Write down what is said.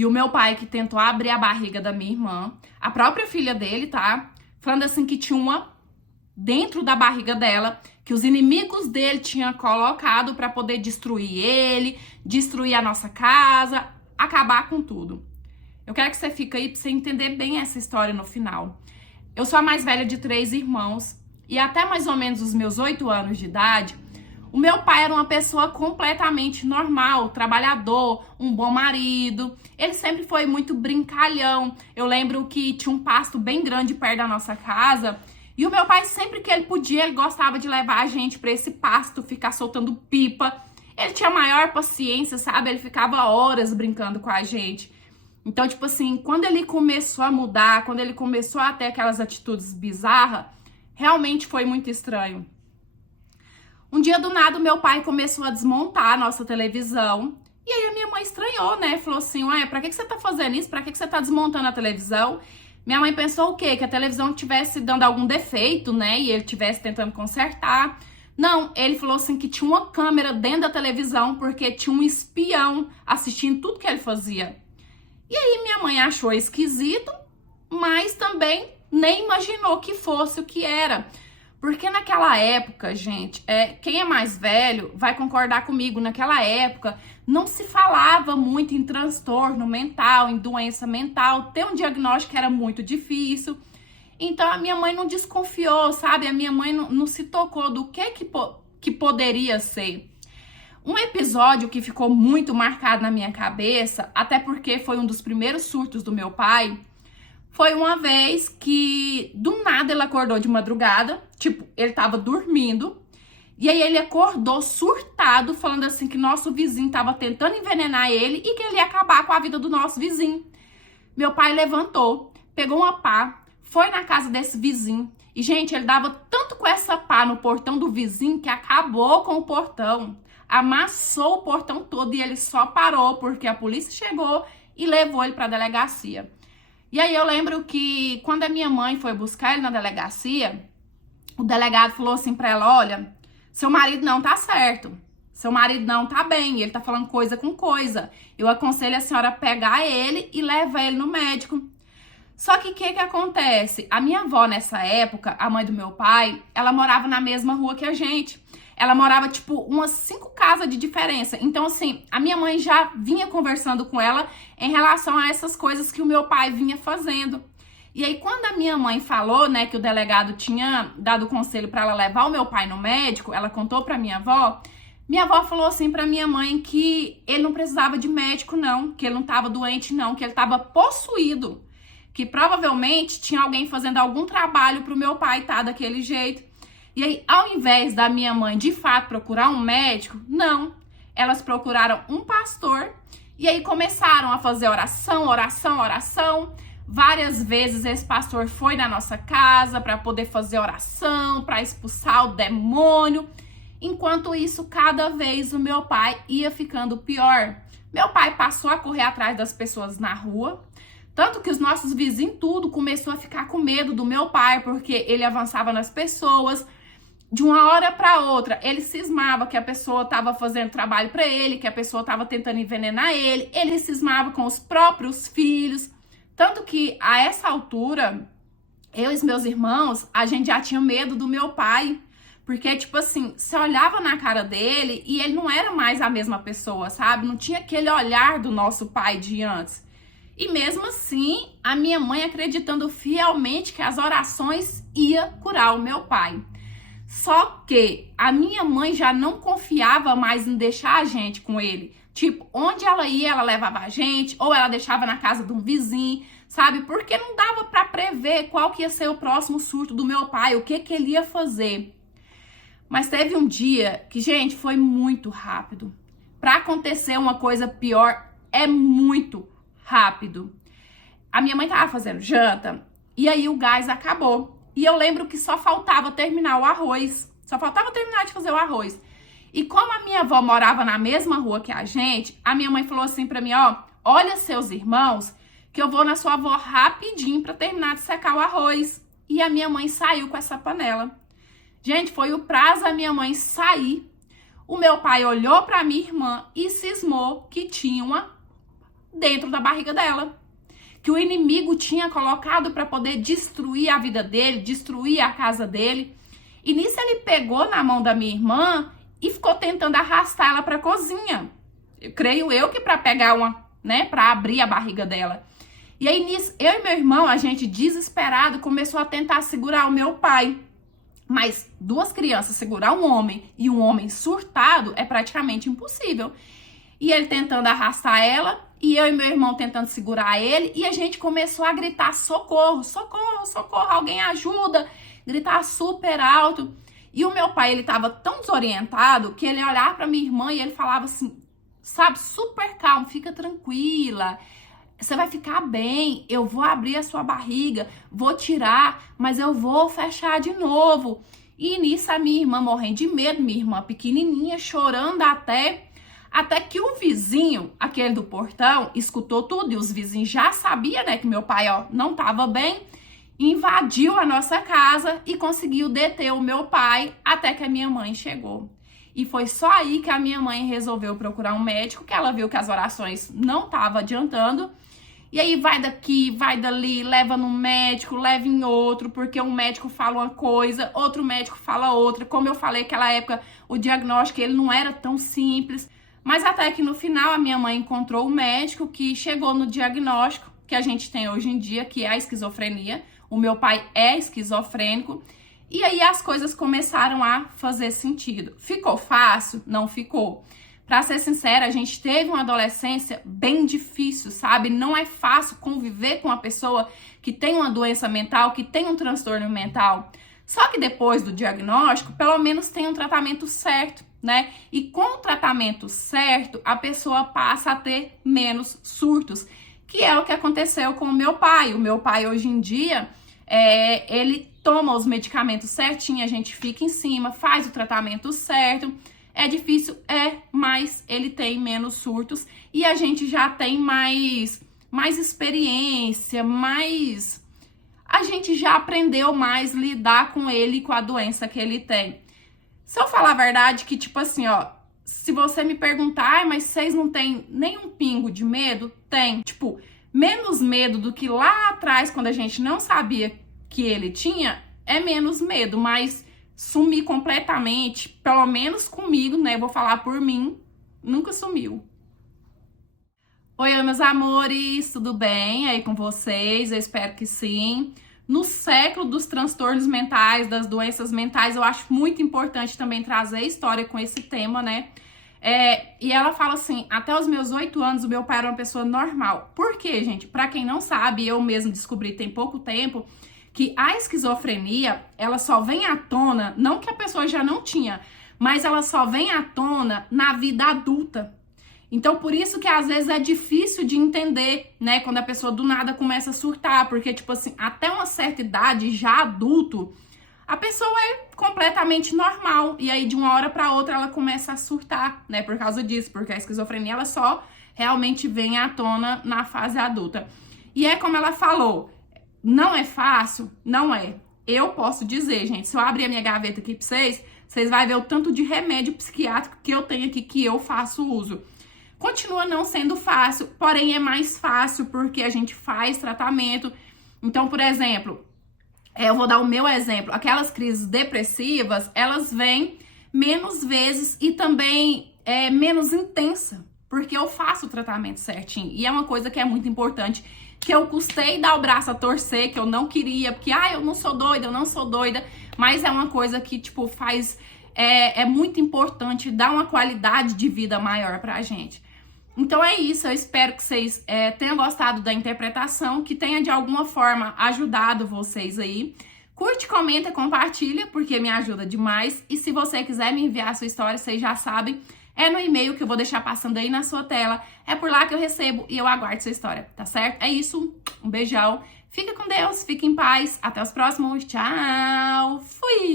E o meu pai que tentou abrir a barriga da minha irmã, a própria filha dele, tá? Falando assim que tinha uma dentro da barriga dela, que os inimigos dele tinham colocado para poder destruir ele, destruir a nossa casa, acabar com tudo. Eu quero que você fique aí para você entender bem essa história no final. Eu sou a mais velha de 3 irmãos e até mais ou menos os meus 8 anos de idade, o meu pai era uma pessoa completamente normal, trabalhador, um bom marido. Ele sempre foi muito brincalhão. Eu lembro que tinha um pasto bem grande perto da nossa casa. E o meu pai, sempre que ele podia, ele gostava de levar a gente para esse pasto, ficar soltando pipa. Ele tinha maior paciência, sabe? Ele ficava horas brincando com a gente. Então, tipo assim, quando ele começou a mudar, quando ele começou a ter aquelas atitudes bizarras, realmente foi muito estranho. Um dia, do nada, o meu pai começou a desmontar a nossa televisão. E aí a minha mãe estranhou, né? Falou assim, ué, pra que você tá fazendo isso? Pra que você tá desmontando a televisão? Minha mãe pensou o quê? Que a televisão tivesse dando algum defeito, né? E ele tivesse tentando consertar. Não, ele falou assim que tinha uma câmera dentro da televisão porque tinha um espião assistindo tudo que ele fazia. E aí minha mãe achou esquisito, mas também nem imaginou que fosse o que era. Porque naquela época, gente, quem é mais velho vai concordar comigo, naquela época não se falava muito em transtorno mental, em doença mental, ter um diagnóstico era muito difícil. Então a minha mãe não desconfiou, sabe? A minha mãe não se tocou do que poderia ser. Um episódio que ficou muito marcado na minha cabeça, até porque foi um dos primeiros surtos do meu pai, foi uma vez que, do nada, ele acordou de madrugada, tipo, ele tava dormindo, e aí ele acordou surtado, falando assim que nosso vizinho tava tentando envenenar ele e que ele ia acabar com a vida do nosso vizinho. Meu pai levantou, pegou uma pá, foi na casa desse vizinho, e, gente, ele dava tanto com essa pá no portão do vizinho que acabou com o portão, amassou o portão todo e ele só parou porque a polícia chegou e levou ele pra delegacia. E aí eu lembro que quando a minha mãe foi buscar ele na delegacia, o delegado falou assim pra ela, olha, seu marido não tá certo, seu marido não tá bem, ele tá falando coisa com coisa. Eu aconselho a senhora pegar ele e levar ele no médico. Só que o que acontece? A minha avó nessa época, a mãe do meu pai, ela morava na mesma rua que a gente. Ela morava, tipo, umas 5 casas de diferença. Então, assim, a minha mãe já vinha conversando com ela em relação a essas coisas que o meu pai vinha fazendo. E aí, quando a minha mãe falou, né, que o delegado tinha dado conselho para ela levar o meu pai no médico, ela contou pra minha avó falou assim pra minha mãe que ele não precisava de médico, não, que ele não tava doente, não, que ele tava possuído, que provavelmente tinha alguém fazendo algum trabalho pro meu pai tá daquele jeito. E aí, ao invés da minha mãe, de fato, procurar um médico, não. Elas procuraram um pastor e aí começaram a fazer oração, oração, oração. Várias vezes esse pastor foi na nossa casa para poder fazer oração, para expulsar o demônio. Enquanto isso, cada vez o meu pai ia ficando pior. Meu pai passou a correr atrás das pessoas na rua. Tanto que os nossos vizinhos tudo começou a ficar com medo do meu pai, porque ele avançava nas pessoas. De uma hora para outra, ele cismava que a pessoa estava fazendo trabalho para ele, que a pessoa estava tentando envenenar ele. Ele cismava com os próprios filhos. Tanto que, a essa altura, eu e os meus irmãos, a gente já tinha medo do meu pai. Porque, tipo assim, você olhava na cara dele e ele não era mais a mesma pessoa, sabe? Não tinha aquele olhar do nosso pai de antes. E mesmo assim, a minha mãe acreditando fielmente que as orações iam curar o meu pai. Só que a minha mãe já não confiava mais em deixar a gente com ele. Tipo, onde ela ia, ela levava a gente, ou ela deixava na casa de um vizinho, sabe? Porque não dava pra prever qual que ia ser o próximo surto do meu pai, o que ele ia fazer. Mas teve um dia que, gente, foi muito rápido. Pra acontecer uma coisa pior, é muito rápido. A minha mãe tava fazendo janta e aí o gás acabou. E eu lembro que só faltava terminar o arroz. Só faltava terminar de fazer o arroz. E como a minha avó morava na mesma rua que a gente, a minha mãe falou assim pra mim, ó, olha seus irmãos, que eu vou na sua avó rapidinho pra terminar de secar o arroz. E a minha mãe saiu com essa panela. Gente, foi o prazo da minha mãe sair. O meu pai olhou pra minha irmã e cismou que tinha uma dentro da barriga dela, que o inimigo tinha colocado para poder destruir a vida dele, destruir a casa dele. E nisso ele pegou na mão da minha irmã e ficou tentando arrastar ela para a cozinha. Eu creio que para pegar para abrir a barriga dela. E aí nisso, eu e meu irmão, a gente desesperado começou a tentar segurar o meu pai. Mas 2 crianças segurar um homem e um homem surtado é praticamente impossível. E ele tentando arrastar ela, e eu e meu irmão tentando segurar ele, e a gente começou a gritar: socorro, socorro, socorro, alguém ajuda, gritar super alto. E o meu pai, ele tava tão desorientado que ele olhava pra minha irmã e ele falava assim, sabe, super calmo: fica tranquila, você vai ficar bem, eu vou abrir a sua barriga, vou tirar, mas eu vou fechar de novo. E nisso a minha irmã morrendo de medo, minha irmã pequenininha, chorando até que o vizinho, aquele do portão, escutou tudo. E os vizinhos já sabiam, né, que meu pai, não tava bem. Invadiu a nossa casa e conseguiu deter o meu pai até que a minha mãe chegou. E foi só aí que a minha mãe resolveu procurar um médico, que ela viu que as orações não estavam adiantando. E aí vai daqui, vai dali, leva no médico, leva em outro, porque um médico fala uma coisa, outro médico fala outra. Como eu falei, naquela época, o diagnóstico ele não era tão simples. Mas até que no final a minha mãe encontrou o médico que chegou no diagnóstico que a gente tem hoje em dia, que é a esquizofrenia. O meu pai é esquizofrênico. E aí as coisas começaram a fazer sentido. Ficou fácil? Não ficou. Pra ser sincera, a gente teve uma adolescência bem difícil, sabe? Não é fácil conviver com uma pessoa que tem uma doença mental, que tem um transtorno mental. Só que depois do diagnóstico, pelo menos tem um tratamento certo, né? E com o tratamento certo, a pessoa passa a ter menos surtos, que é o que aconteceu com o meu pai. O meu pai, hoje em dia, ele toma os medicamentos certinho, a gente fica em cima, faz o tratamento certo. É difícil, mas ele tem menos surtos e a gente já tem mais experiência, a gente já aprendeu mais lidar com ele e com a doença que ele tem. Se eu falar a verdade que, tipo assim, se você me perguntar, mas vocês não têm nenhum pingo de medo? Tem. Tipo, menos medo do que lá atrás, quando a gente não sabia que ele tinha, é menos medo, mas sumir completamente, pelo menos comigo, né? Vou falar por mim, nunca sumiu. Oi, meus amores, tudo bem aí com vocês? Eu espero que sim. No século dos transtornos mentais, das doenças mentais, eu acho muito importante também trazer história com esse tema, né? E ela fala assim, até os meus 8 anos, o meu pai era uma pessoa normal. Por quê, gente? Pra quem não sabe, eu mesmo descobri tem pouco tempo, que a esquizofrenia, ela só vem à tona, não que a pessoa já não tinha, mas ela só vem à tona na vida adulta. Então, por isso que às vezes é difícil de entender, né, quando a pessoa do nada começa a surtar, porque, tipo assim, até uma certa idade, já adulto, a pessoa é completamente normal, e aí de uma hora para outra ela começa a surtar, né, por causa disso, porque a esquizofrenia, ela só realmente vem à tona na fase adulta. E é como ela falou, não é fácil? Não é. Eu posso dizer, gente, se eu abrir a minha gaveta aqui pra vocês vão ver o tanto de remédio psiquiátrico que eu tenho aqui, que eu faço uso. Continua não sendo fácil, porém é mais fácil porque a gente faz tratamento. Então, por exemplo, eu vou dar o meu exemplo. Aquelas crises depressivas, elas vêm menos vezes e também é menos intensa, porque eu faço o tratamento certinho. E é uma coisa que é muito importante, que eu custei dar o braço a torcer, que eu não queria, porque, eu não sou doida, mas é uma coisa que, tipo, faz, é muito importante, dá uma qualidade de vida maior pra gente. Então é isso, eu espero que vocês tenham gostado da interpretação, que tenha de alguma forma ajudado vocês aí. Curte, comenta, compartilha, porque me ajuda demais. E se você quiser me enviar a sua história, vocês já sabem, é no e-mail que eu vou deixar passando aí na sua tela. É por lá que eu recebo e eu aguardo sua história, tá certo? É isso, um beijão. Fica com Deus, fica em paz. Até os próximos. Tchau. Fui!